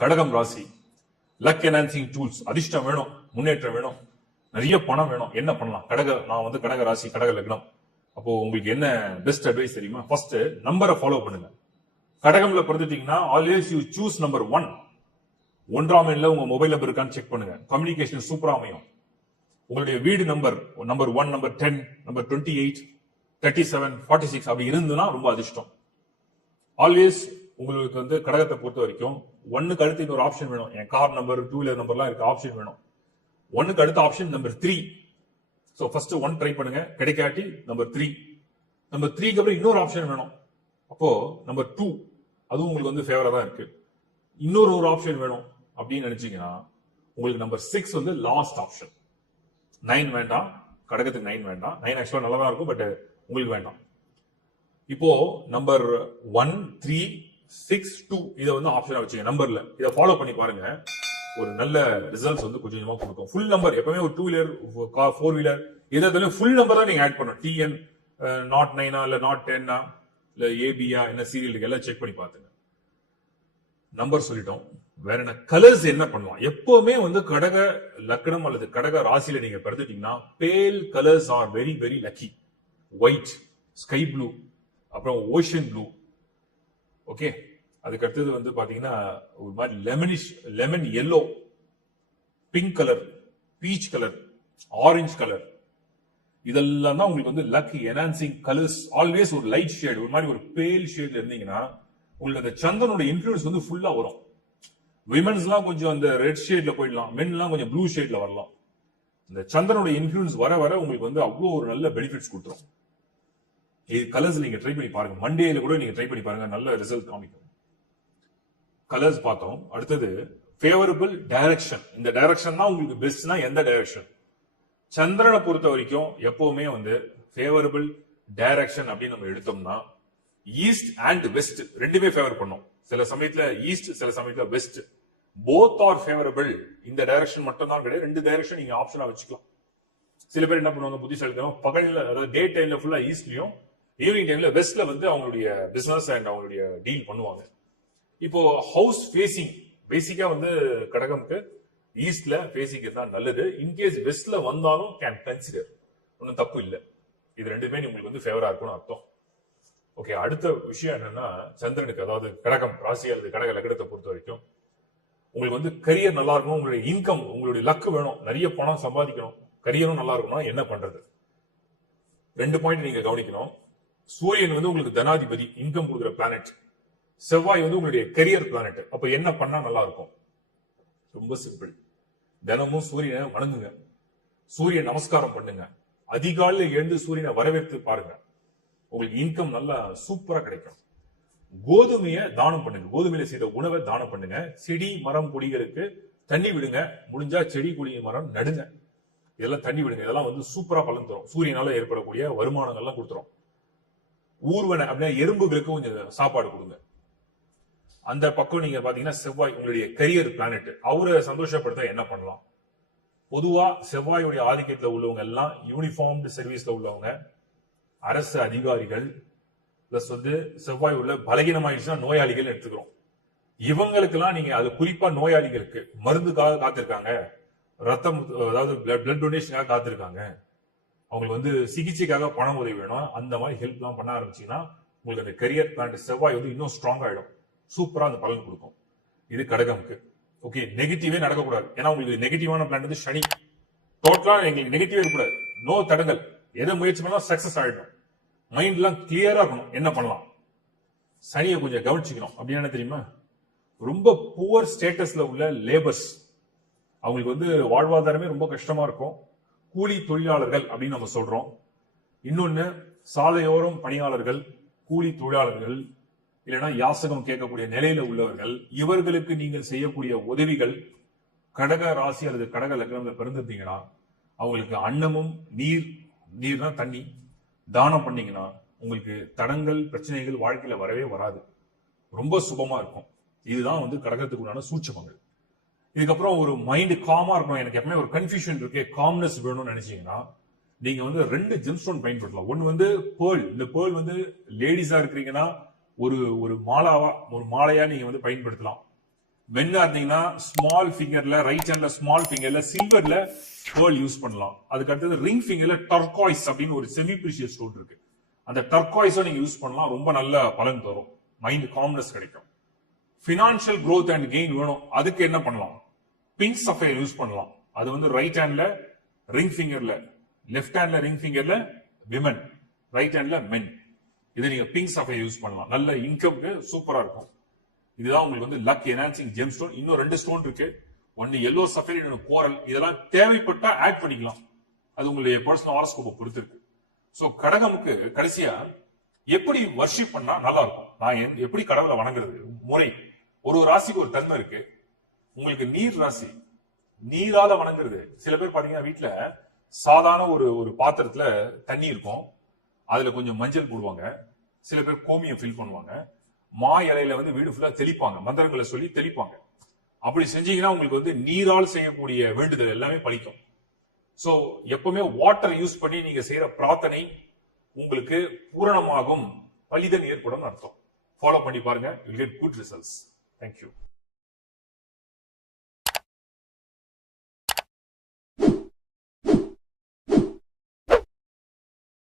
கடகம் ராசி, luck enhancing tools, அதிர்ஷ்டம் வேணும், முன்னேற்றம் வேணும், நிறைய பணம் வேணும். என்ன பண்ணலாம்? நான் வந்து கடக ராசி, கடக லக்னம். அப்போ உங்களுக்கு என்ன பெஸ்ட் அட்வைஸ் தெரியுமா? ஃபர்ஸ்ட் நம்பரை ஃபாலோ பண்ணுங்க. கடகம்ல பிறந்துட்டீங்கன்னா ஆல்வேஸ் யூ சூஸ் நம்பர் 1. ஒன்றாம் எண்ணில் உங்க மொபைல் நம்பர் இருக்கான்னு செக் பண்ணுங்க. கம்யூனிகேஷன் சூப்பரா அமையும். உங்களுடைய வீடு நம்பர் 1, நம்பர் 10, நம்பர் 28, 37, 46 அப்படி இருந்ததுன்னா ரொம்ப அதிர்ஷ்டம். ஆல்வேஸ் உங்களுக்கு வந்து கடகத்தை பொறுத்த வரைக்கும் 1க்கு அடுத்து இன்னொரு ஆப்ஷன் வேணும். என் கார் நம்பர், 2 வீலர் நம்பர்லாம் இருக்கு, ஆப்ஷன் வேணும். 1க்கு அடுத்த option number 3. So first 1 try பண்ணுங்க, கிடைக்காட்டி நம்பர் 3. நம்பர் 3க்கு அப்புறம் இன்னொரு ஆப்ஷன் வேணும். அப்போ நம்பர் 2 அதுவும் உங்களுக்கு வந்து ஃபேவரா தான் இருக்கு. இன்னொரு ஆப்ஷன் வேணும் அப்படின்னு நினைச்சீங்கன்னா உங்களுக்கு நம்பர் 6 வந்து லாஸ்ட் ஆப்ஷன். 9 வேண்டாம், கடகத்துக்கு 9 வேண்டாம். 9 ஆக்சுவலா நல்லா தான் இருக்கும், பட் உங்களுக்கு வேண்டாம். இப்போ நம்பர் 1, 3, 6, 2 இதை வந்து ஆப்ஷனா வச்சுங்க. நம்பர்ல இதை ஃபாலோ பண்ணி பாருங்க, ஒரு நல்ல ரிசல்ட்ஸ் வந்து கொஞ்சம் கொஞ்சமா கொடுக்கும். ஃபுல் நம்பர் எப்பவுமே ஒரு 2 வீலர், 4 வீலர் எதாவது ஃபுல் நம்பர் தான் நீங்க ஆட் பண்ணணும். TN நாட் 9 இல்ல நாட் 10 இல்ல ஏபியா என்ன சீரியல் எல்லாம் செக் பண்ணி பாத்துங்க. நம்பர் சொல்லிட்டோம். வேற என்ன கலர்ஸ் என்ன பண்ணலாம்? எப்பவுமே வந்து கடக லக்னம் அல்லது கடக ராசியில நீங்க பிறந்துட்டீங்கன்னா பேல் colours are very very lucky. White, sky blue, அப்புறம் ஓஷன் ப்ளூ. ஓகே, அதுக்கு அடுத்தது வந்து பாத்தீங்கன்னா ஒரு மாதிரி lemon yellow, pink colour, peach colour, orange colour. இதெல்லாம் தான் உங்களுக்கு வந்து லக் என்ஹான்சிங் கலர்ஸ். ஆல்வேஸ் ஒரு லைட் ஷேட், ஒரு மாதிரி ஒரு பேல் ஷேட்ல இருந்தீங்கன்னா உங்களுக்கு அந்த சந்திரனோட இன்ஃபுளுன்ஸ் வந்து ஃபுல்லா வரும். விமென்ஸ் எல்லாம் கொஞ்சம் அந்த ரெட் ஷேட்ல போயிடலாம், மென் எல்லாம் கொஞ்சம் ப்ளூ ஷேட்ல வரலாம். இந்த சந்திரனோட இன்ஃபுளுன்ஸ் வர வர உங்களுக்கு வந்து அவ்வளோ ஒரு நல்ல பெனிஃபிட்ஸ் கொடுத்துரும். இது கலர்ஸ் நீங்க ட்ரை பண்ணி பாருங்க. மண்டேல கூட நீங்க ட்ரை பண்ணி பாருங்க, நல்ல ரிசல்ட் காமிக்கும். கலர்ஸ் பார்த்தோம். அடுத்தது ஃபேவரபிள் டைரக்ஷன். இந்த டைரக்ஷன் தான் உங்களுக்கு பெஸ்ட்னா எந்த டைரக்ஷன்? சந்திரனை பொறுத்த வரைக்கும் எப்பவுமே வந்து ஃபேவரபிள் டைரக்ஷன் அப்படின்னு நம்ம எடுத்தோம்னா ஈஸ்ட் அண்ட் வெஸ்ட் ரெண்டுமே ஃபேவர் பண்ணும். சில சமயத்துல ஈஸ்ட், சில சமயத்துல வெஸ்ட். Both are favourable. இந்த டைரக்ஷன் மட்டும் தான் கிடையாது, 2 டைரக்ஷன் நீங்க ஆப்ஷனா வச்சுக்கலாம். சில பேர் என்ன பண்ணுவாங்க, புத்திசாலித்தனம், பகல்ல அதாவது டே டைம்ல ஃபுல்லா ஈஸ்ட்லயும், ஈவினிங் டைம்ல வெஸ்ட்ல வந்து அவங்களுடைய பிசினஸ் அண்ட் அவங்களுடைய டீல் பண்ணுவாங்க. இப்போ ஹவுஸ் ஃபேசிங் பேசிக்கா வந்து கடகம்க்கு ஈஸ்ட்ல ஃபேசிங் இருந்தா நல்லது. இன்கேஸ் வெஸ்ட்ல வந்தாலும் கேன் கன்சிடர், ஒன்னும் தப்பு இல்லை. இது ரெண்டுமே உங்களுக்கு வந்து ஃபேவரா இருக்கும்னு அர்த்தம். ஓகே, அடுத்த விஷயம் என்னன்னா சந்திரனுக்கு, அதாவது கடகம் ராசி அல்லது கடக லக்னத்தை பொறுத்த வரைக்கும் உங்களுக்கு வந்து கரியர் நல்லா இருக்கணும், உங்களுடைய இன்கம், உங்களுடைய லக்கு வேணும், நிறைய பணம் சம்பாதிக்கணும், கரியரும் நல்லா இருக்கணும். என்ன பண்றது? 2 பாயிண்ட் நீங்க கவனிக்கணும். சூரியன் வந்து உங்களுக்கு தனாதிபதி, இன்கம் கொடுக்குற பிளானட். செவ்வாய் வந்து உங்களுடைய கரியர் பிளானட். அப்ப என்ன பண்ணா நல்லா இருக்கும்? ரொம்ப சிம்பிள். தினமும் சூரியனை வணங்குங்க, சூரிய நமஸ்காரம் பண்ணுங்க, அதிகாலையில் எழுந்து சூரியனை வரவேற்று பாருங்க. உங்களுக்கு இன்கம் நல்லா சூப்பரா கிடைக்கும். கோதுமையை தானம் பண்ணுங்க, கோதுமையில செய்த உணவை தானம் பண்ணுங்க. செடி மரம் கொடிகளுக்கு தண்ணி விடுங்க, முடிஞ்சா செடி கொடி மரம் நடுங்க, இதெல்லாம் தண்ணி விடுங்க. இதெல்லாம் வந்து சூப்பரா பலன் தரும். சூரியனால ஏற்படக்கூடிய வருமானங்கள்லாம் கொடுத்துரும். ஊர்வன அப்படின்னா எறும்புகளுக்கு கொஞ்சம் சாப்பாடு கொடுங்க. அந்த பக்கம் நீங்க பாத்தீங்கன்னா செவ்வாய் உங்களுடைய கரியர் பிளானட். அவரை சந்தோஷப்படுத்த என்ன பண்ணலாம்? பொதுவா செவ்வாயுடைய ஆதிக்கத்துல உள்ளவங்க எல்லாம் யூனிஃபார்ம்டு சர்வீஸ்ல உள்ளவங்க, அரசு அதிகாரிகள், பிளஸ் வந்து செவ்வாய் உள்ள பலகீனமாயிடுச்சுன்னா நோயாளிகள் எடுத்துக்கிறோம். இவங்களுக்கெல்லாம் நீங்க, அது குறிப்பா நோயாளிகளுக்கு மருந்துக்காக காத்திருக்காங்க, ரத்தம் அதாவது பிளட் டொனேஷனுக்காக காத்திருக்காங்க, அவங்களுக்கு வந்து சிகிச்சைக்காக பணம் உதவி வேணும், அந்த மாதிரி ஹெல்ப் எல்லாம் பண்ண ஆரம்பிச்சீங்கன்னா உங்களுக்கு அந்த கரியர் பிளான் செவ்வாய் வந்து இன்னும் ஸ்ட்ராங் ஆயிடும், சூப்பரா அந்த பலன் கொடுக்கும். இது கடகம்க்கு. ஓகே, நெகட்டிவே நடக்கக்கூடாது. ஏன்னா உங்களுக்கு நெகட்டிவான பிளான் வந்து சனி. டோட்டலா எங்களுக்கு நெகட்டிவே இருக்கக்கூடாது, நோ தடங்கள். எதை முயற்சி பண்ணா சக்சஸ் ஆயிடும். மைண்ட் எல்லாம் கிளியரா இருக்கணும். என்ன பண்ணலாம்? சனியை கொஞ்சம் கவனிச்சுக்கணும். அப்படின்னு என்ன தெரியுமா? ரொம்ப புவர் ஸ்டேட்டஸ்ல உள்ள லேபர்ஸ், அவங்களுக்கு வந்து வாழ்வாதாரமே ரொம்ப கஷ்டமா இருக்கும். கூலி தொழிலாளர்கள் அப்படின்னு நம்ம சொல்றோம். இன்னொன்னு சாலையோரம் பணியாளர்கள், கூலி தொழிலாளர்கள், இல்லைன்னா யாசகம் கேட்கக்கூடிய நிலையில உள்ளவர்கள். இவர்களுக்கு நீங்கள் செய்யக்கூடிய உதவிகள், கடக ராசி அல்லது கடக லக்னம்ல பிறந்திருந்தீங்கன்னா அவங்களுக்கு அன்னமும் நீர்னா தண்ணி தானம் பண்ணீங்கன்னா உங்களுக்கு தடங்கள், பிரச்சனைகள் வாழ்க்கையில வரவே வராது. ரொம்ப சுபமா இருக்கும். இதுதான் வந்து கடகத்துக்கு உண்டான சூட்சமங்கள். இதுக்கப்புறம் ஒரு மைண்ட் காமா இருக்கணும். எனக்கு எப்பவுமே ஒரு கன்ஃபியூஷன் இருக்கு, காம்னஸ் வேணும்னு நினைச்சீங்கன்னா நீங்க வந்து 2 ஜெம்ஸ்டோன் பயன்படுத்தலாம். ஒன்னு வந்து பேர்ல். இந்த பேர்ல் வந்து லேடிஸா இருக்கிறீங்கன்னா ஒரு மாலையா நீங்க வந்து பயன்படுத்தலாம். மென்னா இருந்தீங்கன்னா ஸ்மால் ஃபிங்கர்ல ரைட் ஹேண்ட்ல ஸ்மால் ஃபிங்கர்ல சில்வர்ல பேர்ல் யூஸ் பண்ணலாம். அதுக்கு அடுத்தது ரிங் ஃபிங்கர்ல டர்காய்ஸ் அப்படின்னு ஒரு செமி ப்ரீஷியஸ் ஸ்டோன் இருக்கு. அந்த டர்காய்ஸை நீங்க யூஸ் பண்ணலாம், ரொம்ப நல்ல பலன் தரும், மைண்ட் காம்னஸ் கிடைக்கும். பினான்சியல் growth அண்ட் கெயின் வேணும், அதுக்கு என்ன பண்ணலாம்? பிங்க் சஃபயர் யூஸ் பண்ணலாம். அது வந்து ரைட் ஹேண்ட்ல ரிங் ஃபிங்கர்ல, லெஃப்ட் ஹேண்ட்ல ரிங் ஃபிங்கர்ல விமன், ரைட் ஹேண்ட்ல மென். இதை நீங்க பிங்க் சஃபயர் யூஸ் பண்ணலாம், நல்ல இன்கம்க்கு சூப்பரா இருக்கும். இதுதான் உங்களுக்கு வந்து லக் என்ஹான்சிங் ஜெம் ஸ்டோன். இன்னும் 2 ஸ்டோன் இருக்கு, ஒன்னு எல்லோ சஃபயர், இன்னொன்னு கோரல். இதெல்லாம் தேவைப்பட்டா ஆட் பண்ணிக்கலாம், அது உங்களுடைய பர்சனல் ஹாரோஸ்கோப்பை பொறுத்து இருக்கு. சோ கடகமுக்கு கடைசியா எப்படி வர்ஷிப் பண்ணா நல்லா இருக்கும், நான் எப்படி கடவுளை வணங்குறது முறை, ஒரு ராசிக்கு ஒரு தன்மை இருக்கு. உங்களுக்கு நீர் ராசி, நீரால வணங்குறது. சில பேர் பாத்தீங்கன்னா வீட்டுல சாதாரண ஒரு பாத்திரத்துல தண்ணி இருக்கும், அதுல கொஞ்சம் மஞ்சள் போடுவாங்க, சில பேர் கோமியம் ஃபில் பண்ணுவாங்க, மா இலையில வந்து வீடு ஃபுல்லா தெளிப்பாங்க, மந்திரங்களை சொல்லி தெளிப்பாங்க. அப்படி செஞ்சீங்கன்னா உங்களுக்கு வந்து நீரால் செய்யக்கூடிய வேண்டுதல் எல்லாமே பலிக்கும். சோ எப்பவுமே வாட்டர் யூஸ் பண்ணி நீங்க செய்யற பிரார்த்தனை உங்களுக்கு பூரணமாகும், பலிதன் ஏற்படும் அர்த்தம். ஃபாலோ பண்ணி பாருங்க, you get good results. Thank you.